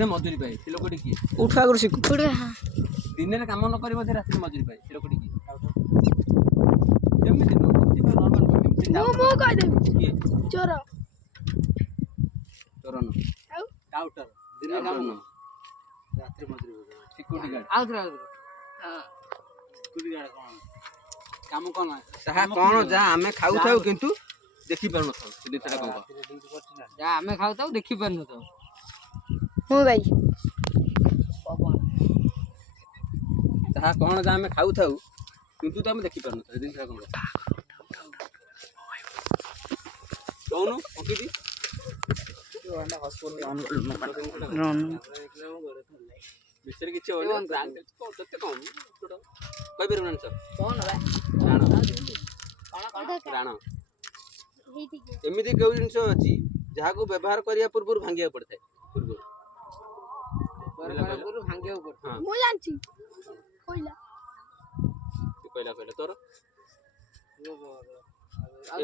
बोधे मजूरी पाए से लोकटी किए उठा कर शिखु दिन में काम न कर बोधे रात मजूरी पाए से लोकटी किए केମିତି नॉर्मल मो कह दे चोर चोरन डाउटर दिन में काम न रात मजूरी सिक्योरिटी गार्ड आउद्रा हां सिक्योरिटी गार्ड काम कौन ताहा कौन जा आमे खाउ थाउ किंतु देखि परनो थाउ से दिनटा कोन जा आमे खाउ थाउ देखि परनो थाउ मो भाई ताहा कौन जा आमे खाउ थाउ किंतु त हम देखि परनो थाउ दिनटा कोन कौन ओकी दी जो अंडा हॉस्पिटल ऑन बिसर किछ होले तते कम कई बेर मन सर कौन बा राण राण एमिति केउ जिंस अछि जहा को व्यवहार करिया पूर्व भांगिया पड़थाय पूर्व पूर्व भांगे ऊपर हां मु जानछि कोइला कोइला तोर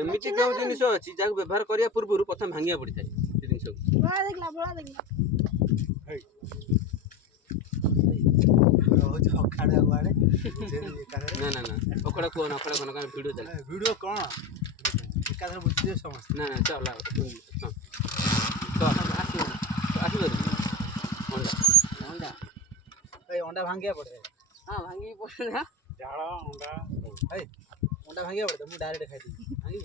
एमिति केउ जिंस अछि जहा को व्यवहार करिया पूर्व प्रथम भांगिया पड़थाय से जिंस बोला देखला हे अखाड़ा वाले ना ना ना अखड़ा को ना का वीडियो चल वीडियो कौन एकाधर बुझिए समझ ना ना चल हां तो आसु अंडा ए अंडा भांगिया पड़े हां भांगी पड़े ना झाड़ा अंडा ए अंडा भांगिया पड़े मु डायरेक्ट खाई दी भांगी